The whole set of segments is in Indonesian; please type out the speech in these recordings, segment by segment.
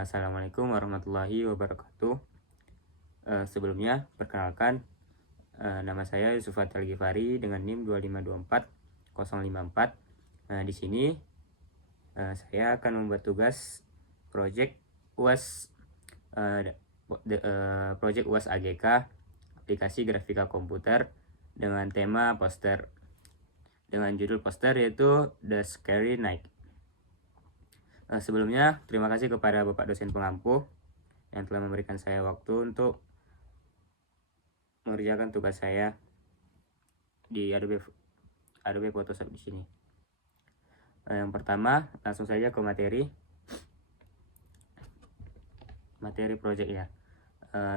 Assalamualaikum warahmatullahi wabarakatuh. Sebelumnya perkenalkan, nama saya Yusuf Fatal Gifari dengan NIM 2524054. Di sini saya akan membuat tugas project UAS project UAS AGK aplikasi grafika komputer dengan tema poster, dengan judul poster yaitu The Scary Night. Sebelumnya terima kasih kepada Bapak dosen pengampu yang telah memberikan saya waktu untuk mengerjakan tugas saya di Adobe Photoshop di sini. Yang pertama, langsung saja ke materi project ya.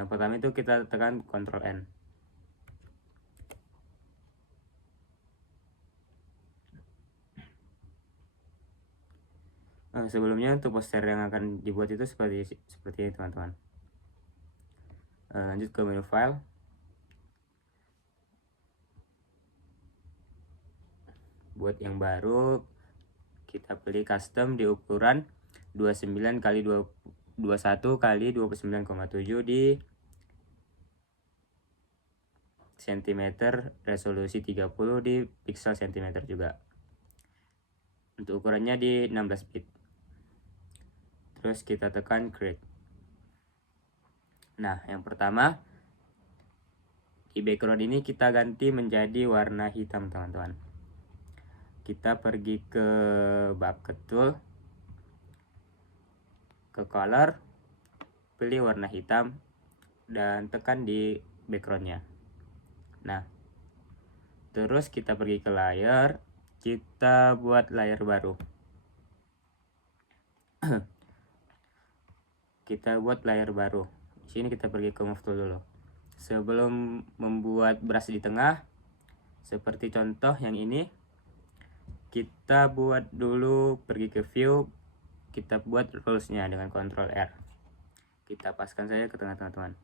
Pertama itu kita tekan Ctrl N. Sebelumnya untuk poster yang akan dibuat itu seperti ini teman-teman. Lanjut ke menu file. Buat yang baru, kita pilih custom di ukuran 29 x 21 x 29,7 di cm, resolusi 30 di pixel cm juga. Untuk ukurannya di 16 bit. Terus kita tekan create. Nah, yang pertama di background ini kita ganti menjadi warna hitam teman-teman. Kita pergi ke bucket tool, ke color, pilih warna hitam dan tekan di backgroundnya. Nah, terus kita pergi ke layer, kita buat layer baru. Kita buat layer baru. Di sini kita pergi ke move tool dulu. Sebelum membuat brush di tengah, seperti contoh yang ini, kita buat dulu, pergi ke view, kita buat rules-nya dengan Ctrl R. Kita paskan saja ke tengah teman-teman.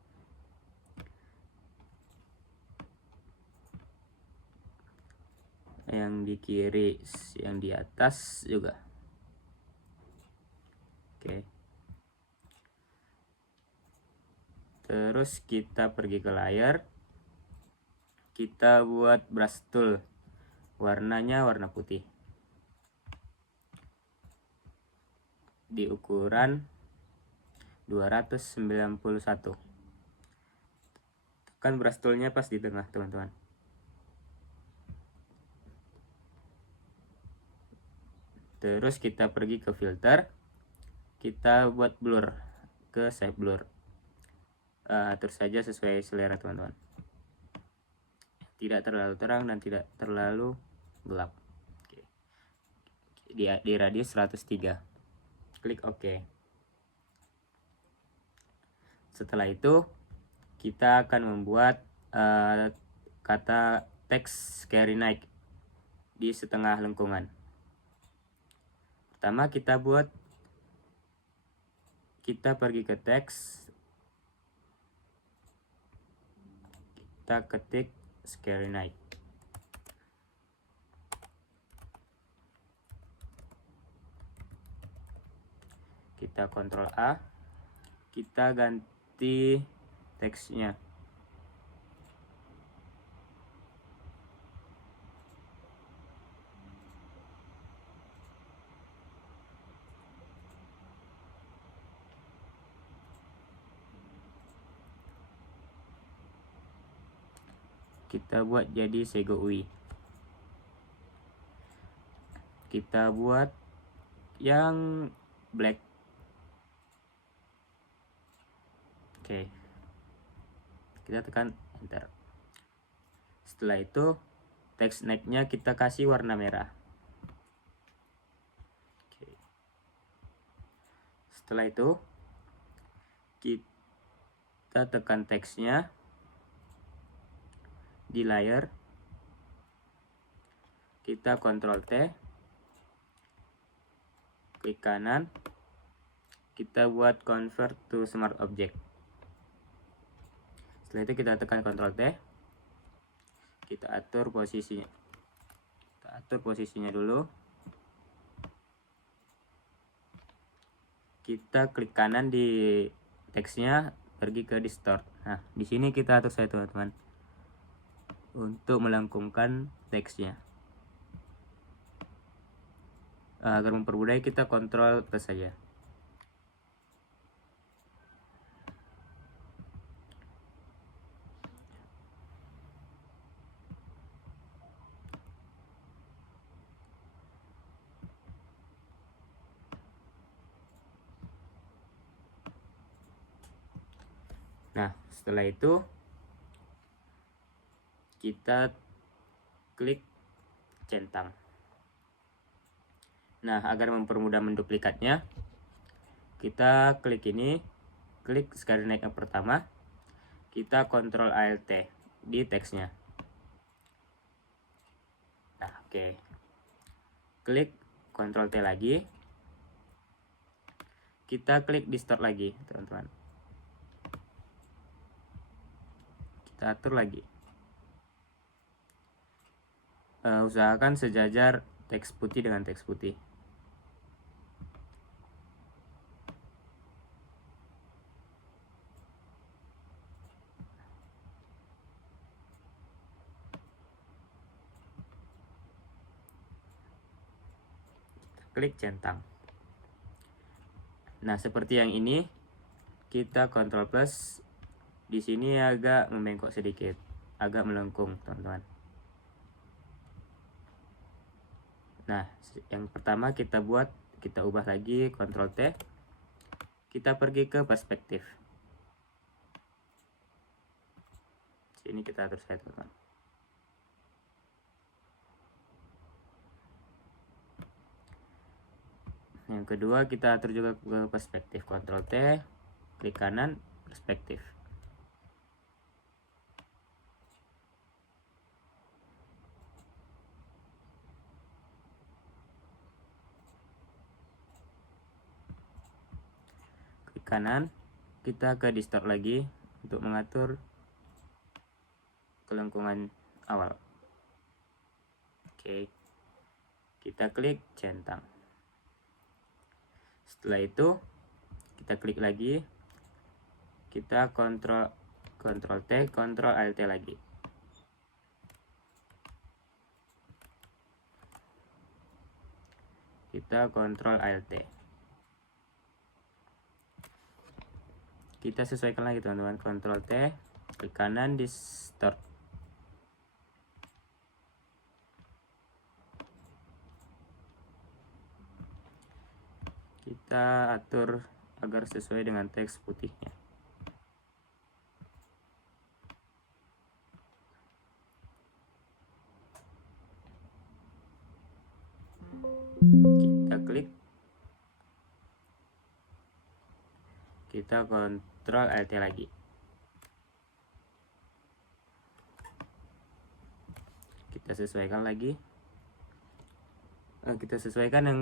Yang di kiri, yang di atas juga. Oke. Terus kita pergi ke layer, kita buat brush tool, warnanya warna putih di ukuran 291. Tekan brush toolnya pas di tengah teman-teman. Terus kita pergi ke filter, kita buat blur, ke shape blur. Atur saja sesuai selera teman-teman, tidak terlalu terang dan tidak terlalu gelap. Oke. Di radius 103, klik OK. Setelah itu kita akan membuat kata teks Scary Night di setengah lengkungan. Pertama kita pergi ke teks, kita ketik Scary Night. Kita Ctrl A, kita ganti teksnya. Kita buat jadi Segoi. Kita buat yang black. Oke. Kita tekan enter. Setelah itu teks next-nya kita kasih warna merah. Oke. Setelah itu kita tekan teksnya di layer, kita Ctrl T, klik kanan, kita buat convert to smart object. Setelah itu kita tekan Ctrl T, kita atur posisinya dulu, kita klik kanan di teksnya, pergi ke distort. Nah, di sini kita atur saya teman-teman untuk melengkungkan teksnya. Agar mempermudah kita kontrol plus saja. Nah, setelah itu kita klik centang. Nah, agar mempermudah menduplikatnya, kita klik ini, klik sekali naik yang pertama, kita Ctrl Alt di teksnya. Nah, oke. Klik Ctrl T lagi. Kita klik distort lagi, teman-teman. Kita atur lagi. Usahakan sejajar teks putih dengan teks putih. Klik centang. Nah, seperti yang ini, kita Ctrl plus. Di sini agak membengkok sedikit, agak melengkung, teman-teman. Nah, yang pertama kita ubah lagi, Ctrl T. Kita pergi ke perspektif. Sini kita atur saya, teman-teman. Yang kedua kita atur juga ke perspektif, Ctrl T, klik kanan, perspektif. Klik kanan, kita ke distort lagi untuk mengatur kelengkungan awal. Oke, kita klik centang. Setelah itu kita klik lagi, kita Ctrl T, Ctrl Alt lagi. Kita Ctrl Alt. Kita sesuaikan lagi, teman-teman. Ctrl T, klik kanan, distort. Kita atur agar sesuai dengan teks putihnya. Kita klik, kita Ctrl Alt lagi. Kita sesuaikan lagi. Kita sesuaikan yang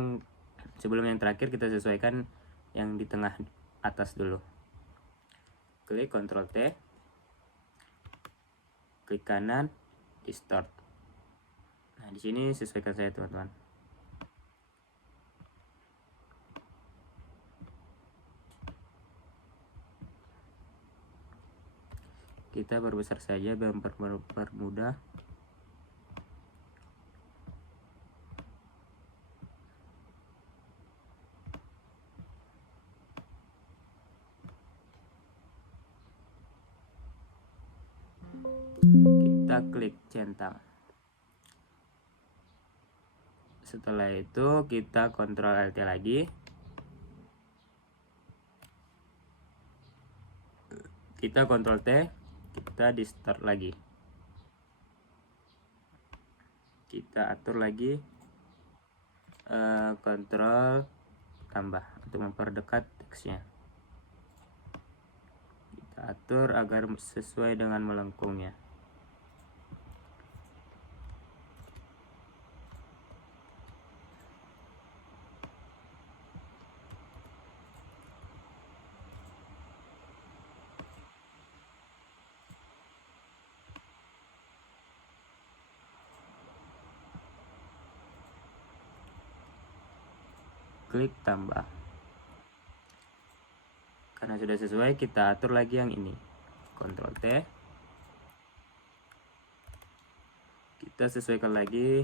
sebelum yang terakhir, kita sesuaikan yang di tengah atas dulu. Klik Ctrl T, klik kanan, distort. Nah, di sini sesuaikan saya, teman-teman. Kita perbesar saja biar mempermudah. Kita klik centang. Setelah itu kita Ctrl Alt lagi. Kita Ctrl T, kita distort lagi. Kita atur lagi, Ctrl tambah untuk memperdekat teksnya. Kita atur agar sesuai dengan melengkungnya. Klik tambah. Karena sudah sesuai, kita atur lagi yang ini. Ctrl T. Kita sesuaikan lagi.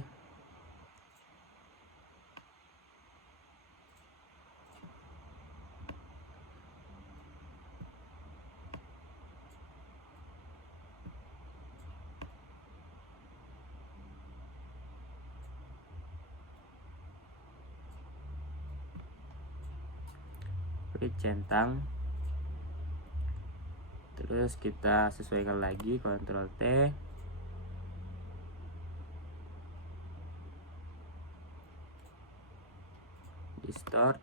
Klik centang, terus kita sesuaikan lagi, Ctrl T. Distort.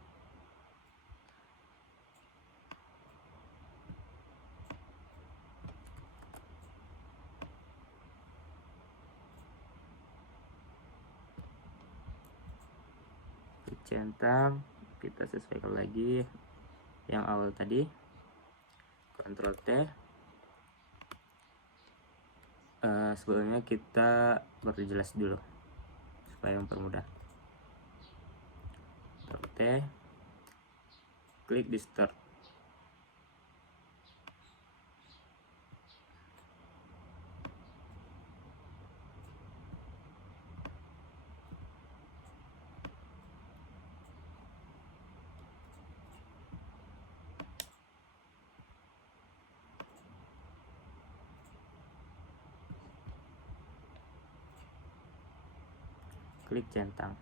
Klik centang, kita sesuaikan lagi yang awal tadi, Ctrl T. Sebelumnya kita perjelas dulu supaya mempermudah. Ctrl T, klik distort. Klik centang.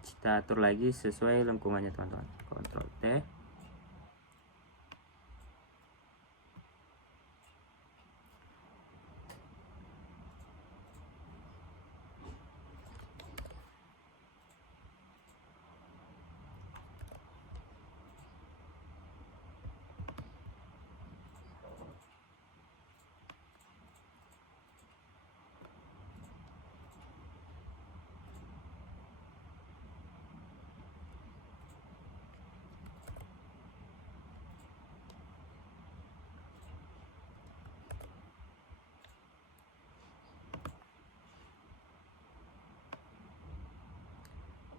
Kita atur lagi sesuai lengkungannya, teman-teman. Ctrl T.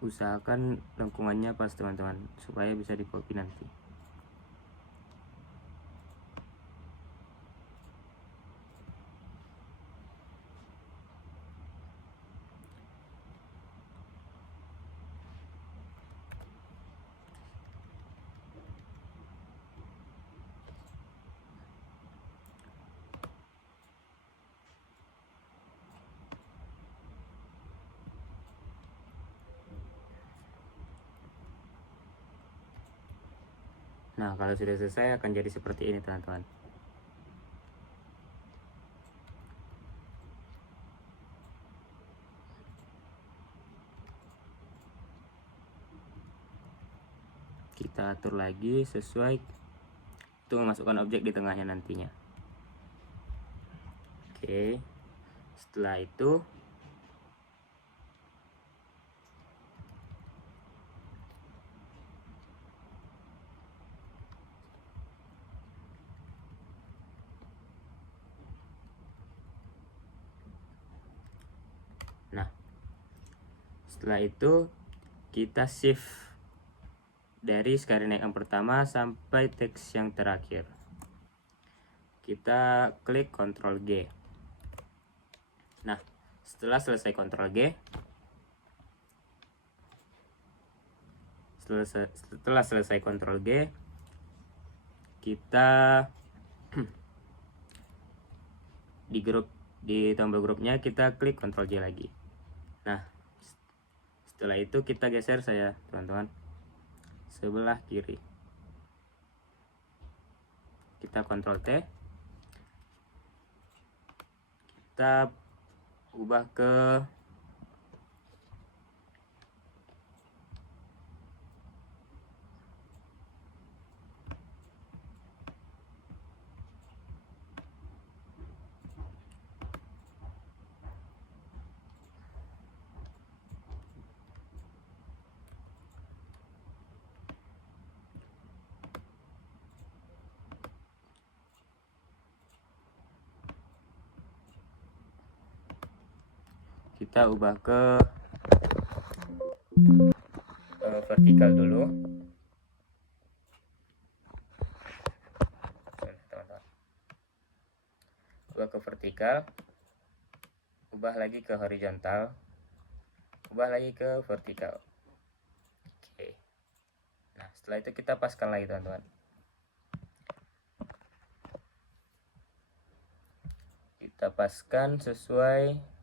Usahakan lengkungannya pas, teman-teman, supaya bisa di copy nanti. Nah, kalau sudah selesai akan jadi seperti ini, teman-teman. Kita atur lagi sesuai untuk memasukkan objek di tengahnya nantinya. Oke, setelah itu setelah itu kita shift dari skyline yang pertama sampai teks yang terakhir. Kita klik Ctrl G. Nah, setelah selesai Ctrl G, setelah selesai Ctrl G, kita di tombol grupnya kita klik Ctrl J lagi. Nah, setelah itu kita geser saya, teman-teman, sebelah kiri. Kita Ctrl T. Kita ubah ke vertikal dulu. Teman-teman, ubah ke vertikal, ubah lagi ke horizontal, ubah lagi ke vertikal. Oke. Nah, setelah itu kita paskan lagi, teman-teman. Kita paskan sesuai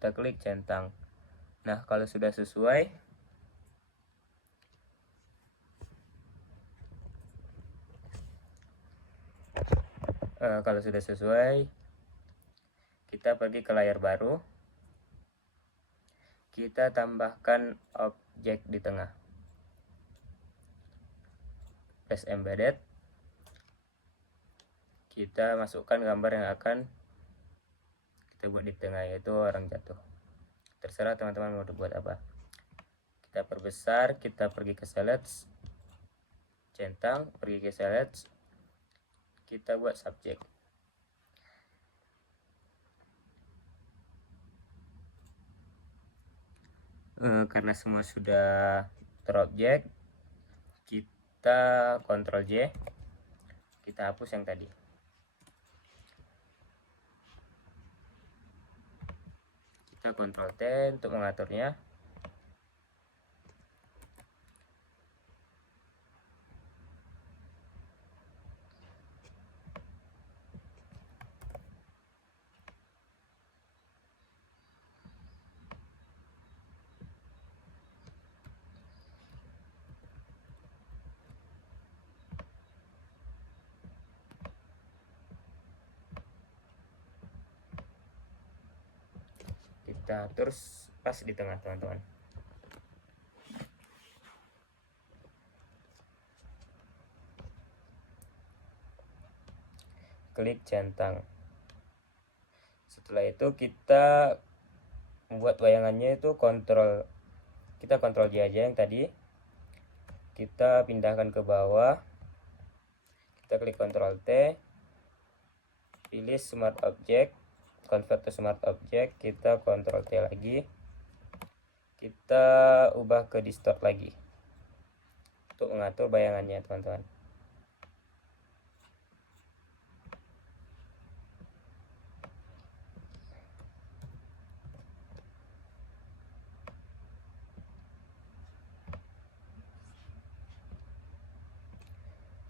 kita klik centang. Nah, kalau sudah sesuai, kita pergi ke layar baru, kita tambahkan objek di tengah, press embedded, kita masukkan gambar yang akan kita buat di tengah, yaitu orang jatuh. Terserah teman-teman mau dibuat apa. Kita perbesar, kita pergi ke select, centang, pergi ke select, kita buat subjek. Karena semua sudah terobjek, kita Ctrl J, kita hapus yang tadi. Kita Ctrl T untuk mengaturnya. Kita atur pas di tengah, teman-teman. Klik centang. Setelah itu kita membuat bayangannya itu kita kontrol J aja yang tadi. Kita pindahkan ke bawah. Kita klik Ctrl T. Pilih Smart Object, Convert to Smart Object, kita Ctrl T lagi. Kita ubah ke Distort lagi. Untuk mengatur bayangannya, teman-teman.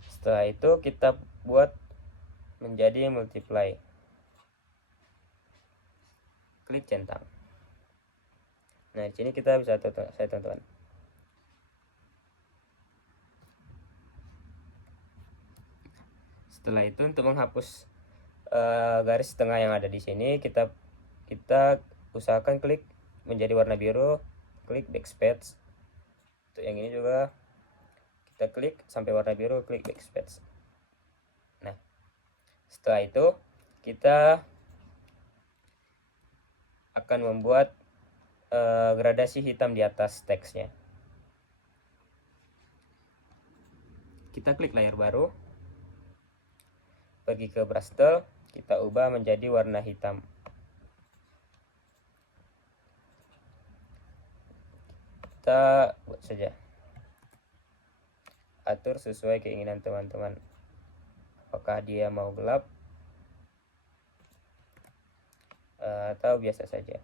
Setelah itu kita buat menjadi multiply. Klik centang. Nah, di sini kita bisa saya teman-teman. Setelah itu untuk menghapus garis tengah yang ada di sini, kita usahakan klik menjadi warna biru, klik backspace. Untuk yang ini juga kita klik sampai warna biru, klik backspace. Nah, setelah itu kita akan membuat gradasi hitam di atas teksnya. Kita klik layar baru, pergi ke brush tool, kita ubah menjadi warna hitam. Kita buat saja, atur sesuai keinginan teman-teman, apakah dia mau gelap atau biasa saja.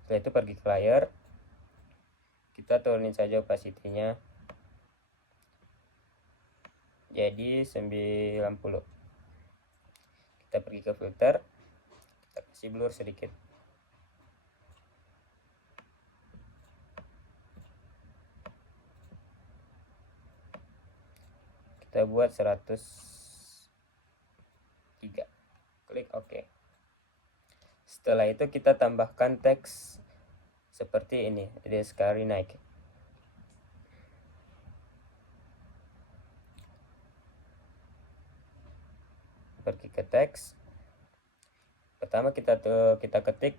Setelah itu pergi ke layar, kita turunin saja opacity-nya jadi 90. Kita pergi ke filter, kita kasih blur sedikit. Kita buat 103. Klik OK. Setelah itu kita tambahkan teks seperti ini, the scary naik. Pergi ke teks. Pertama kita ketik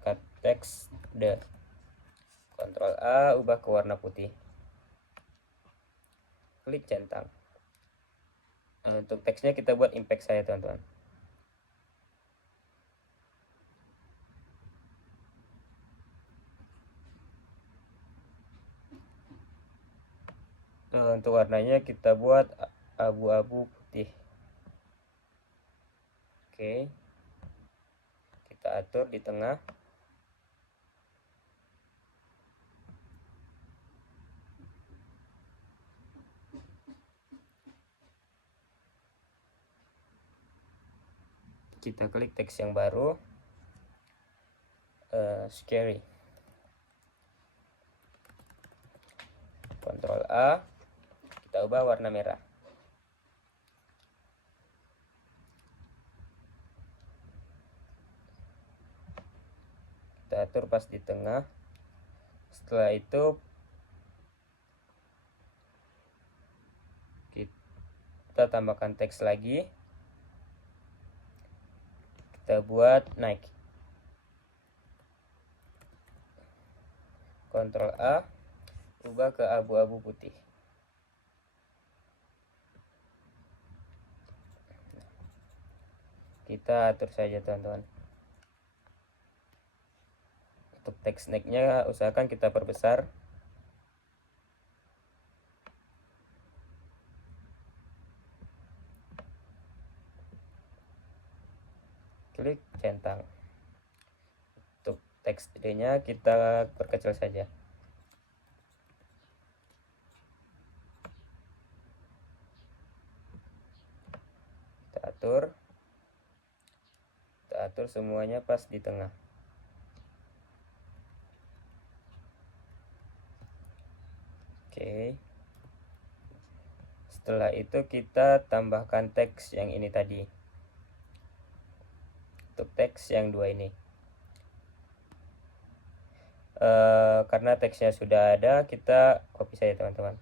cut text the. Ctrl A, ubah ke warna putih, klik centang. Untuk teksnya kita buat impact saya teman-teman. Untuk warnanya kita buat abu-abu putih. Oke, kita atur di tengah. Kita klik teks yang baru, scary. Ctrl A, kita ubah warna merah. Kita atur pas di tengah. Setelah itu kita tambahkan teks lagi, kita buat naik. Ctrl A, ubah ke abu-abu putih. Kita atur saja teman-teman. Untuk teks naiknya usahakan kita perbesar. Klik centang. Untuk teks gedenya kita perkecil saja. Kita atur semuanya pas di tengah. Oke. Setelah itu kita tambahkan teks yang ini tadi. Untuk teks yang dua ini, karena teksnya sudah ada, kita copy saja teman-teman.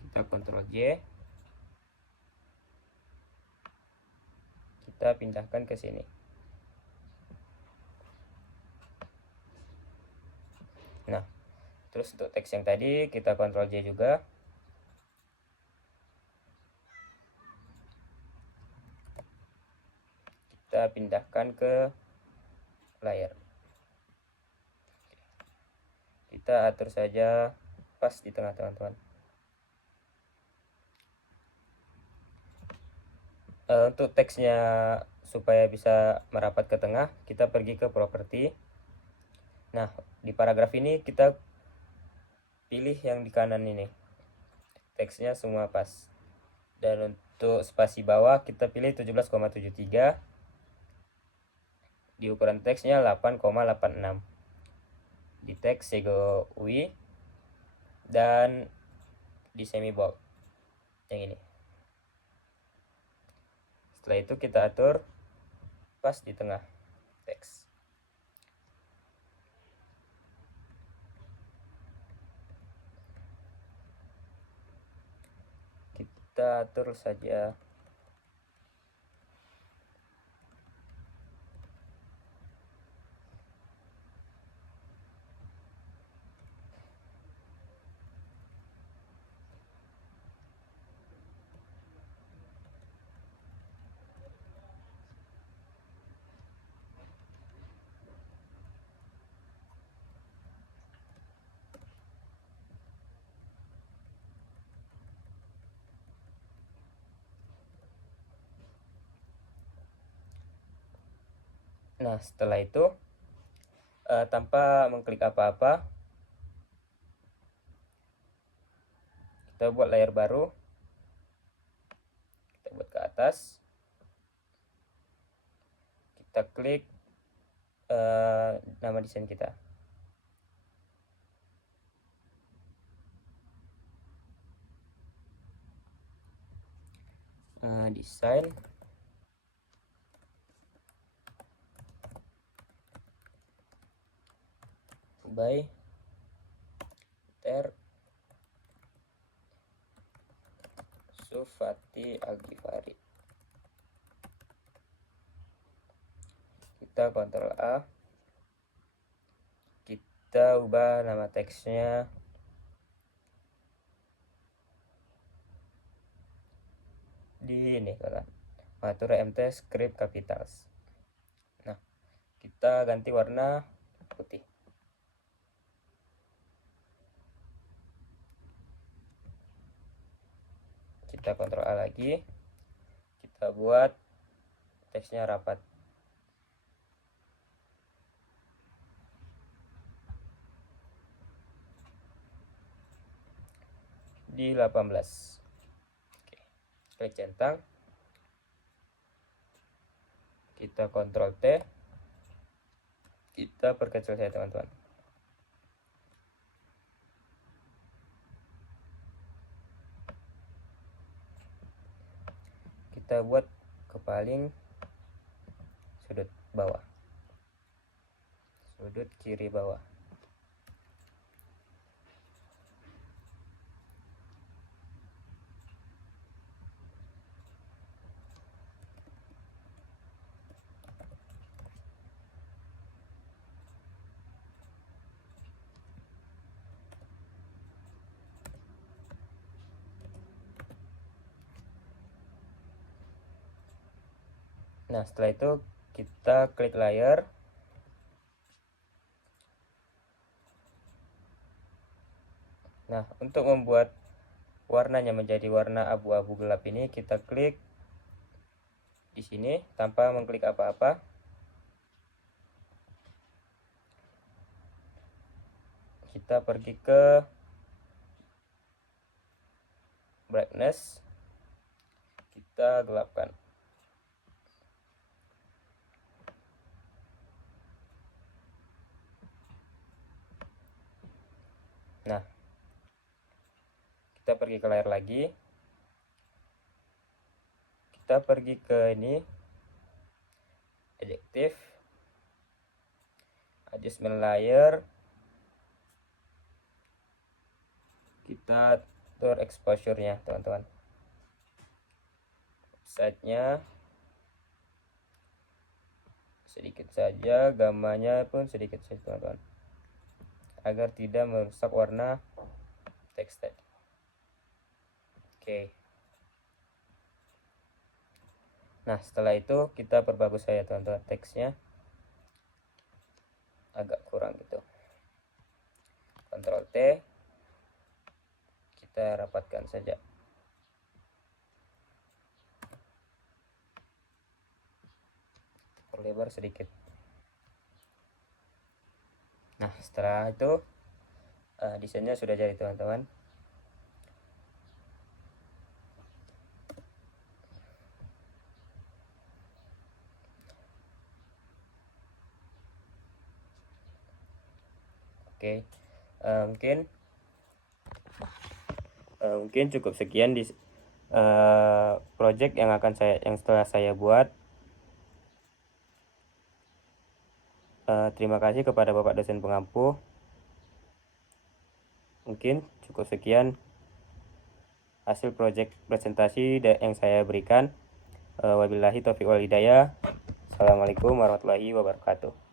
Kita Ctrl J, kita pindahkan ke sini. Nah, terus untuk teks yang tadi kita Ctrl J juga. Kita pindahkan ke layar. Kita atur saja pas di tengah teman-teman. Untuk teksnya supaya bisa merapat ke tengah, kita pergi ke properti. Nah, di paragraf ini kita pilih yang di kanan ini, teksnya semua pas. Dan untuk spasi bawah kita pilih 17,73. Di ukuran teksnya 8,86. Di teks Sego UI dan di semi bold yang ini. Setelah itu kita atur pas di tengah teks. Kita atur saja. Nah, setelah itu tanpa mengklik apa-apa, kita buat layar baru. Kita buat ke atas. Kita klik nama desain kita. Desain. By Ter Yusuf Fatih Agifari. Kita Ctrl A, kita ubah nama teksnya di ini kan, Matura MT Script Capitals. Nah, kita ganti warna putih. Kita Ctrl A lagi, kita buat teksnya rapat. Di 18. Oke. Klik centang. Kita Ctrl T. Kita perkecil saja teman-teman. Kita buat ke paling sudut bawah, sudut kiri bawah. Nah, setelah itu kita klik layer. Nah, untuk membuat warnanya menjadi warna abu-abu gelap ini, kita klik di sini tanpa mengklik apa-apa. Kita pergi ke brightness, kita gelapkan. Nah, kita pergi ke layar lagi, kita pergi ke ini, adjective, adjustment layer, kita atur exposure-nya teman-teman, offset-nya sedikit saja, gamanya pun sedikit saja teman-teman, agar tidak merusak warna teks tadi. Oke. Nah, setelah itu kita perbagus saja teman-teman, teksnya agak kurang gitu. Ctrl T, kita rapatkan saja. Perlebar sedikit. Nah, setelah itu desainnya sudah jadi teman-teman. Oke, mungkin cukup sekian di project yang setelah saya buat. Terima kasih kepada Bapak dosen pengampu. Mungkin cukup sekian hasil project presentasi yang saya berikan. Wabillahi taufiq wal hidayah. Assalamualaikum warahmatullahi wabarakatuh.